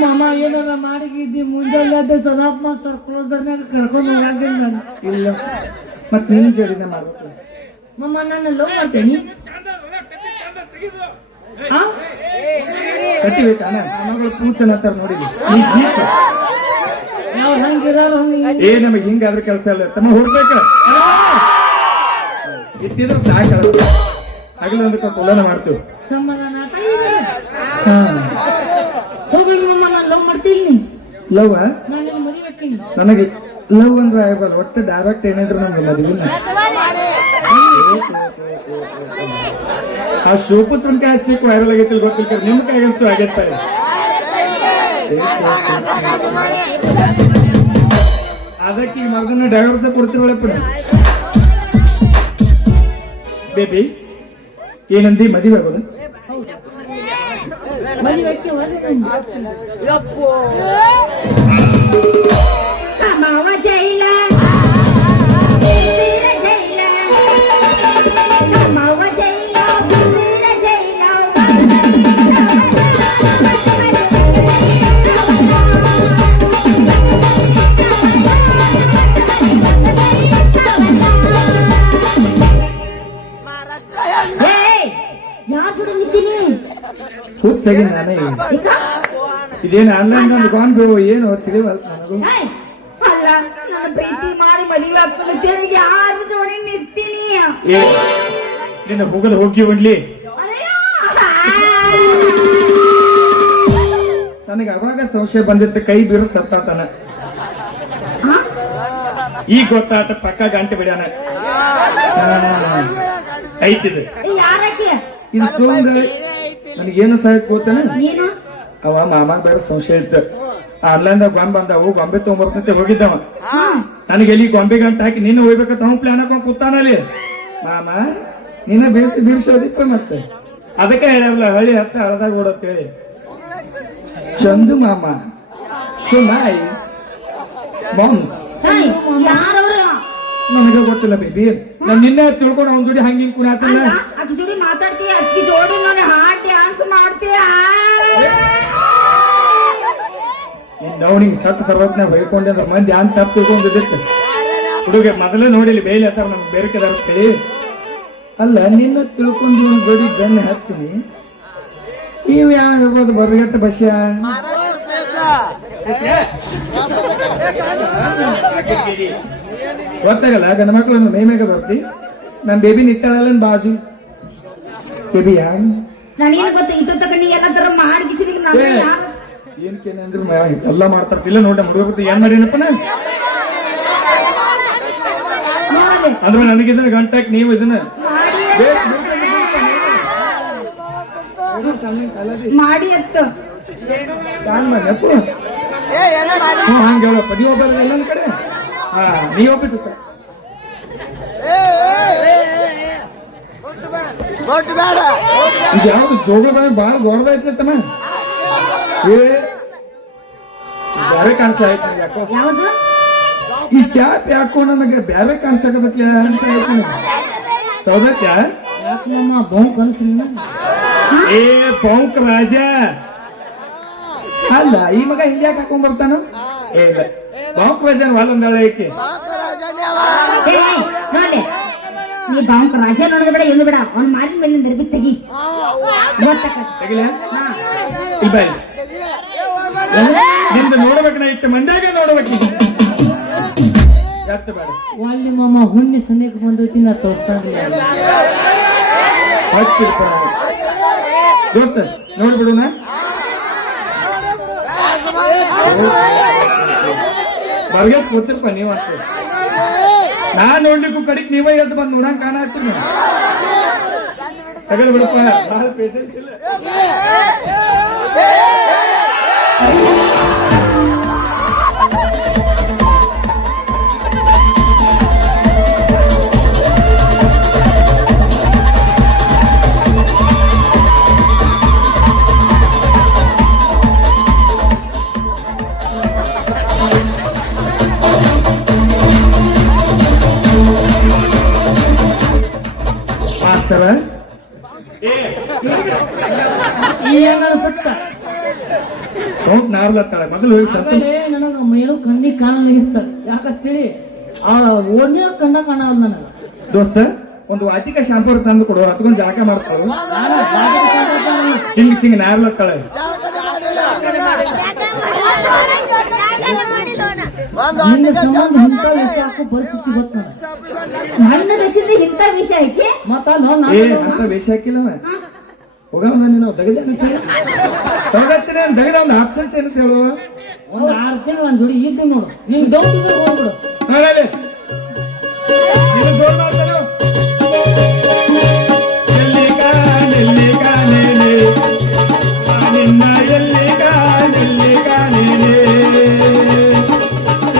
ಮಾಮ ಏನಾರ ಮಾಡಿಗಿದ್ದಿ ಮುಂಜಾನೆ ಅದೇ ಸದಾಪ್ ಮಾಸ್ತರ್ ಕ್ಲೋಸರ್ ಮ್ಯಾಗ ಕರ್ಕೊಂಡು ಹೋಗಿದ್ದೀನಿ ನಾನು. ಇಲ್ಲ ಮತ್ ನಿನ್ ಜೋಡಿನ ಮಾಡ್ಬೇಕು. ಮಾಮ ನಾನು ಲವ್ ಮಾಡ್ತೇನಿ. ಕಟ್ಟಿಬೇಕಾ ಮಗಳು ಪೂಚನ ಹತ್ತಾರ ನೋಡಿದ್ವಿ ಯಾವ ಹಂಗಿರೋರು ಹಂಗ ಏ ನಮಗ್ ಹಿಂಗಾದ್ರೆ ಕೆಲಸ ಇಲ್ಲ ತಮ್ಮ ಹೋಗ್ಬೇಕ ಇತ್ತಿದ್ರೆ ಸಾಕಲ್ಲ ಹಗಲೊಂದು ತುಲನ ಮಾಡ್ತೀವಿ ಸಮಾಧಾನ ಹೋಗ್ಲಿ ಮಾಮ ನಾನು ಲವ್ ಮಾಡ್ತೀನಿ. ಲವ್ ನಾನು ನಿನ್ನ ಮದುವೆ ಆಗ್ತೀನಿ. ನನಗೆ ಲವ್ ಅಂದ್ರೆ ಆಗಲ್ಲ ಒಟ್ಟು ಡೈರೆಕ್ಟ್ ಏನಿದ್ರು ನಮ್ಗೆ ಮದುವಿನ ಆ ಶಿವಪುತ್ರನ ಕಾಯಿ ಸಿಕ್ ವೈರಲ್ ಆಗೈತಿಲ್ ಗೊತ್ತಿಲ್ಲ ನಿಮ್ ಕಾಯಿಗಂತೂ ಆಗೈತೆ. ಅದಕ್ಕೆ ಈ ಮಗನ ಡೈವರ್ಸ್ ಕೊಡ್ತಿರೊಳಪ್ಪ ಬೇಬಿ ಏನಂದಿ ಮದುವೆ ಆಗೋದು ಮದುವೆ ಮಾವ ಜೈಲ ಮಾವ ಜೈಲ ಜೈಲ ಹುಚ್ಚಾಗಿ ನಾನೇ ಇದೇನು ಆನ್ಲೈನ್ ಕೊಂಡು ಏನು ತಿಳಿವಲ್ಲ ನನಗೂ. ಅಲ್ಲ ನನ್ನ ಪ್ರೀತಿ ಮಾಡಿ ಮದುವೆ ಆಗ್ತೀನಿ ಯಾರು ಜೋಡಿ ನಿಂತೀನಿ ನಿನ್ನ ಹೋಗಲು ಹೋಗಿ ಒಡ್ಲಿ ನನಗೆ ಅವಾಗ ಸಂಶಯ ಬಂದಿರ್ತ ಕೈ ಬೀರು ಸತ್ತಾತನ ಈಗ ಗೊತ್ತಾತ ಪಕ್ಕ ಗಂಟೆ ಬಿಡ್ಯಾನ ಐತಿದೆ ಇದು ಸೋಂಗ ನನಗೇನು ಸಹಾಯ ಗೊತ್ತಾನ ಅವ ಮಾಮಾಗ ಬೇರೆ ಸಂಶಯ ಇತ್ತು ಆನ್ಲೈನ್ದಾಗ ಗೊಂಬೆ ಬಂದವು ಗೊಂಬೆ ತಗೊಂಡ್ಬರ್ತಂತೆ ಹೋಗಿದ್ದವ ನನಗೆ ಎಲ್ಲಿ ಗೊಂಬೆ ಗಂಟೆ ಹಾಕಿ ನೀನು ಹೋಗ್ಬೇಕಂತ ಅವ್ನು ಪ್ಲಾನ್ ಹಾಕೊಂಡ್ ಕೂತಾನಲ್ಲಿ ಮಾಮ ನೀನ ಬಿರ್ಸೋದಿಪ್ಪ ಮತ್ತೆ ಅದಕ್ಕೆ ಹೇಳಲ್ಲ ಹಳ್ಳಿ ಹತ್ತ ಹಳದಾಗ ಓಡತ್ತೇಳಿ ಚಂದು ಮಾಮ ಸೊ ನೈಸ್ ಬಾಂಬ್ಸ್ ನನಗೆ ಗೊತ್ತಿಲ್ಲ ಬೇಬಿ ನಾನು ನಿನ್ನೆ ತಿಳ್ಕೊಂಡು ಅವ್ನ ಜೋಡಿ ಹಂಗಿಂಗ್ ಕುಣಾತಲ್ಲ ಅಕ್ಕಿ ಜೋಡಿ ಮಾತಾಡ್ತೀಯ ಅಕ್ಕಿ ಜೋಡಿ ನಾನು ಹಾಡ್ ಡ್ಯಾನ್ಸ್ ಮಾಡ್ತೀಯ ಅವನಿಗೆ ಸತ್ ಸರ್ವತ್ನ ಬೈಕೊಂಡೆ ಅಂದ್ರೆ ಮಂದಿ ಅಂತ ತಪ್ಪು ತಿಳ್ಕೊಂಡಿದ್ದಿತ್ತು ಹುಡುಗ ಮೊದಲೇ ನೋಡಿಲಿ ಬೇಲಿ ಹತ್ತಾರ ನಮ್ಗೆ ಬೇರೆ ಕೈ ಅಲ್ಲ ನಿನ್ನ ತಿಳ್ಕೊಂಡು ಒಂದು ಜೋಡಿ ಬೆನ್ನ ಹತ್ತೀನಿ ನೀವು ಯಾವ ಹೇಳ್ಬೋದು ಬರ್ಗಟ್ಟ ಬಸ್ಯ ಗೊತ್ತಾಗಲ್ಲ ಗಂಡ ಮಕ್ಳು ಮೈ ಮೇಗ ಬರ್ತಿ ನಮ್ ಬೇಬಿ ನಿತ್ತಾಳಲ್ಲ ಬಾಜು ಬೇಬಿ ಯಾರು ನಾನೇನು ಗೊತ್ತ ಇಟ್ಟು ತಗೊಂಡು ಎಲ್ಲ ತರ ಮಾಡಿಸಿದ ಏನ್ಕೇನಂದ್ರೆ ಎಲ್ಲ ಮಾಡ್ತಾರ ಇಲ್ಲ ನೋಡ ಮುಡುಗ ಏನ್ ಮಾಡೇನಪ್ಪ ಅಂದ್ರೆ ನನಗಿದನ್ನ ಗಂಟಾಕ್ ನೀವು ಇದನ್ನ ಮಾಡಿ ಅತ್ತ ಹಂಗ ಹೇಳಪ್ಪ ನೀವು ಒಬ್ಬ ಎಲ್ಲ ಕಡೆ ಹಾ ನೀವ್ ಹೋಗ್ಬಿಟ್ಟು ಸರ್ ಇದು ಯಾವ್ದು ಜೋಗಳ ಬಂದ ಬಾಳ ದೊಡ್ಡದೈತಮ್ಮ ಬ್ಯಾರೆ ಕಾಣಿಸ್ತಾ ಆಯ್ತು ಯಾಕೋ ಈ ಚಾಪ್ ಯಾಕೋ ನನಗೆ ಬ್ಯಾರೆ ಕಾಣಿಸಕತ್ಲ ಅಂತ ಆಯ್ತು ಸೌದತ್ಯ ಏ ಪೌಂಕ್ ರಾಜ ಅಲ್ಲ ಈ ಮಗ ಇಲ್ಲಿ ಯಾಕೆ ಹಾಕೊಂಡ್ ಬರ್ತಾನ ಪೌಂಕ್ ರಾಜನ್ ವಾಲೊಂದಾಳ ಏಕೆ ನೀ ಬಾಂಕ್ ರಾಜ ನೋಡಿದ ಬೇಡ ಏನು ಬೇಡ ಅವ್ನ ಮಾರಿನ ಮೇಲಿಂದ ದರ್ಬಿ ತೆಗಿ ನಿಮ್ದು ನೋಡ್ಬೇಕು ನಾ ಇಟ್ಟು ಮಂಡ್ಯಾಗ ನೋಡ್ಬೇಕು ಅಲ್ಲಿ ಮಾಮ ಹುಣ್ಣಿ ಸನೇಕ ಬಂದೈತಿ ನಾ ತೋರ್ಸ್ತಾ ದೋಸ್ತ ನೋಡ್ಬಿಡುನ ಬರ್ಗೆ ಕೂತಿರ್ಪ ನೀವ್ ಅಂತ ನಾ ನೋಡ್ಲಿಕ್ಕೂ ಕಡಿಕ್ ನೀವೇ ಎದ್ದು ಬಂದು ನೋಡಂಗ್ ಕಾಣ ಆಗ್ತೀನಿ ತಗಲ್ ಬಿಡಪ್ಪ ಭಾಳ ಪೇಷನ್ಸ್ ಇಲ್ಲ ದೋಸ್ತರ ಈ ಏನಾರ ಸತ್ತ ಹೋಗ್ ನಾರ್ಲತ್ತಾಳೆ ಮೊದಲು ಹೋಗಿ ಸಂತೋಷ ಆಮೇಲೆ ನನಗ ಮೇಲು ಕಣ್ಣಿಗೆ ಕಾಣಲಾಗಿತ್ತ ಯಾಕಂತೇಳಿ ಆ ಓಣ್ಯ ಕಣ್ಣ ಕಾಣಲ್ಲ ನನಗ ದೋಸ್ತ ಒಂದು ವಾಟಿಕ ಶಾಂಪೂರ್ ತಂದು ಕೊಡು ಹಚ್ಕೊಂಡ್ ಜಾಕ ಮಾಡ್ತಾಳು ಚಿಂಗ್ ಚಿಂಗ್ ನಾರ್ಲತ್ತಾಳೆ ನಿನ್ನ ಸಂಬಂಧ ಇಂಥ ವಿಷಯ ಹಾಕೋ ಪರಿಸ್ಥಿತಿ ಗೊತ್ತ ನನ್ನ ದೇಶದ ಇಂಥ ವಿಷಯ ಐತಿ ಮತ್ತ ಏ ಅಂತ ವೇಷ ಹಾಕಿಲ್ಲವ ಹೋಗವ ನಾವು ತೆಗೆದ ಸೌಗತ್ತಿನ ತೆಗೆದ ಒಂದು ಆಪ್ಷನ್ಸ್ ಏನಂತ ಹೇಳುವ ಒಂದ್ 6 ತಿಂಗಳು ಒಂದ್ ಜೋಡಿ ಇದ್ದು ನೋಡು ನಿನ್ ದೌಡ್ ಹೋಗ್ಬಿಡು ಹಾಗಾದ್ರೆ